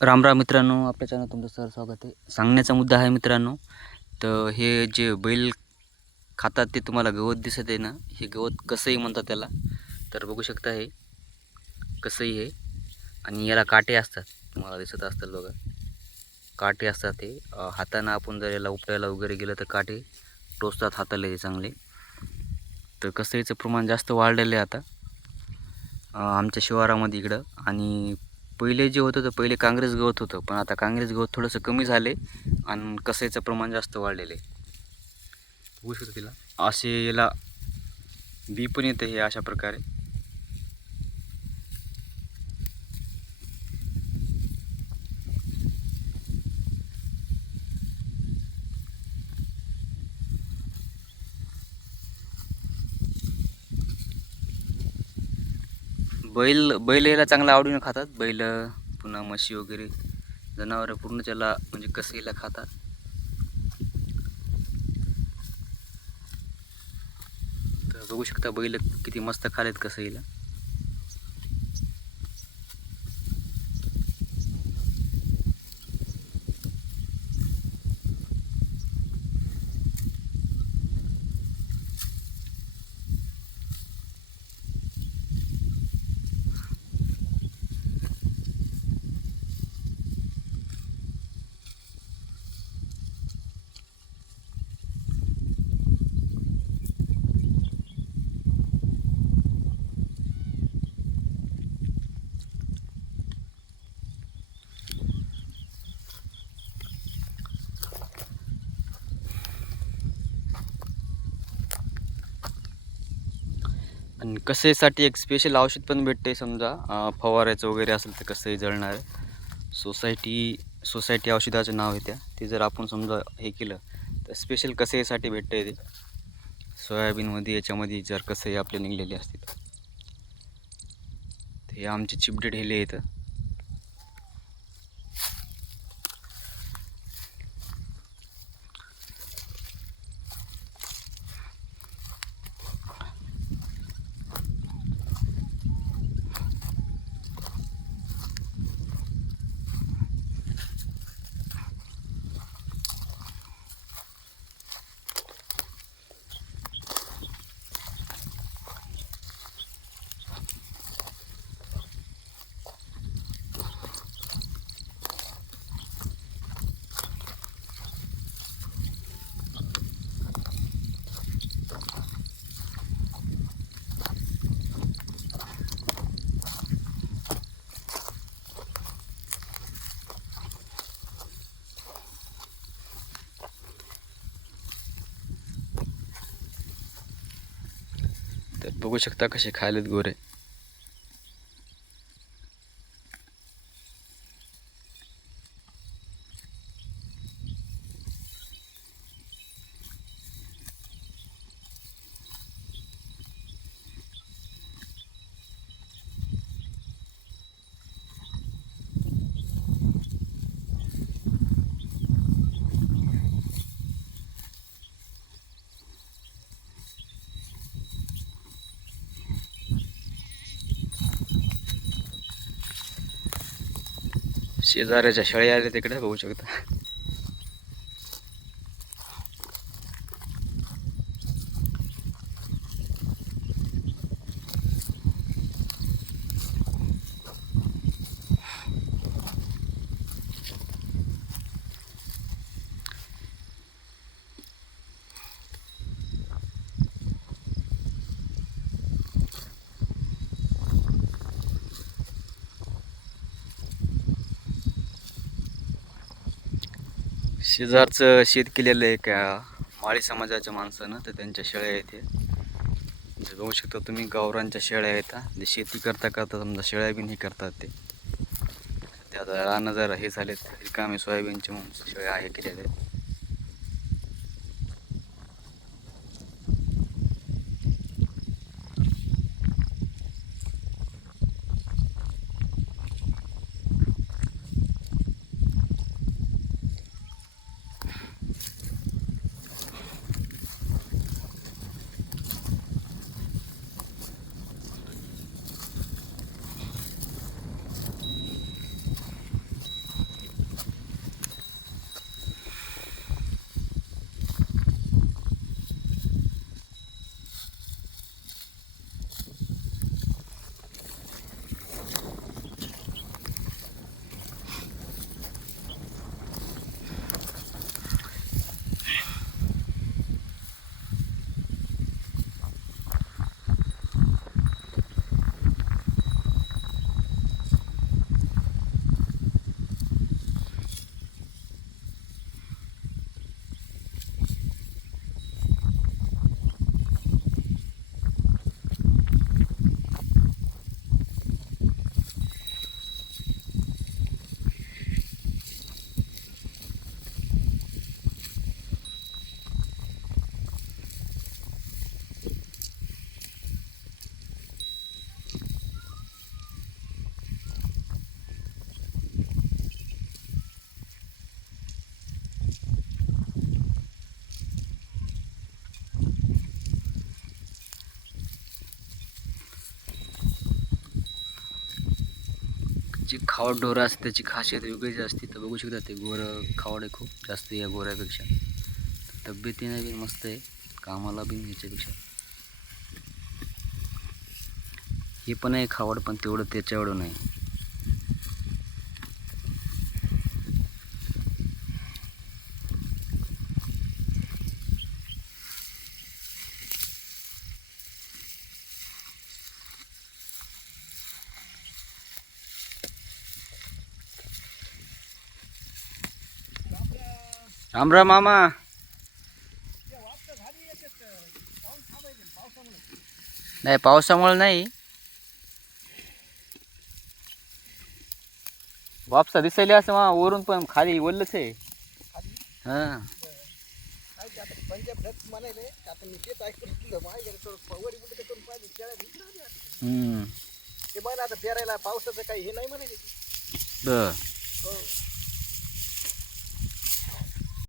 रामराम मित्रांनो, आपल्या चॅनल तुमचं स्वागत आहे. सांगण्याचा मुद्दा आहे मित्रांनो, तर हे जे बैल खातात ते तुम्हाला गवत दिसत आहे ना, हे गवत कसंही म्हणतात त्याला. तर बघू शकता हे कसंही आहे आणि याला काटे असतात, तुम्हाला दिसत असतील बघा. काटे असतात ते हातानं आपण जर याला उपटायला वगैरे गेलं तर काटे टोचतात हाताला हे चांगले. तर कसईचं प्रमाण जास्त वाढलेलं आहे आता आमच्या शिवारामध्ये इकडं. आणि पहिले जे होतं तर पहिले काँग्रेस गवत होतं, पण आता काँग्रेस गवत थोडंसं कमी झाले आणि कसईचं प्रमाण जास्त वाढलेलं आहे. बघू शकतो तिला असे याला बी पण येतं हे अशा प्रकारे. बैल याला चांगलं आवडीनं खातात. बैल पुन्हा म्हशी वगैरे जनावरं पूर्ण त्याला म्हणजे कसईला खातात. तर बघू शकता बैल किती मस्त खालेत कसईला. आणि कसईसाठी एक स्पेशल औषध पण भेटते, समजा फवारायचं वगैरे असेल तर कसंही जळणार. सोसायटी औषधाचं नाव आहे त्या. ते जर आपण समजा हे केलं तर स्पेशल कसईसाठी भेटतं आहे ते. सोयाबीनमध्ये याच्यामध्ये जर कसई आपले निघलेले असते तर हे आमचे चिपडेड हेले येतं. तर बघू शकता कसे खायलेत गोरे. शेजाऱ्याच्या शेळ्या आल्या तिकडे बघू शकता. शेजारचं शेत केलेलं आहे का माळी समाजाच्या माणसानं, तर त्यांच्या शेळ्या आहेत. जे बघू शकता तुम्ही गावरांच्या शेळ्या आहेत. जे शेती करता करता समजा शेळ्या बिन हे करतात ते. आता रानं जरा हे झालेत रिकामे सोयाबीनचे म्हणून शेळ्या आहे केलेल्या आहेत. जी खावड ढोरं असते त्याची खासियत वेगळीच असते. तर बघू शकता ते गोरं खावड आहे खूप जास्त या गोऱ्यापेक्षा. तब्येतीने बी मस्त आहे, कामाला बी ह्याच्यापेक्षा. हे पण आहे खावड, पण तेवढं त्याच्या एवढं नाही. रामराम मामा. नाही पावसामुळे नाही, वापसा दिसायला असं मा वरून, पण खाली ओलच आहे. हां ते मला आता पेरायला पावसाचं काही हे नाही म्हणायचं. बर. हो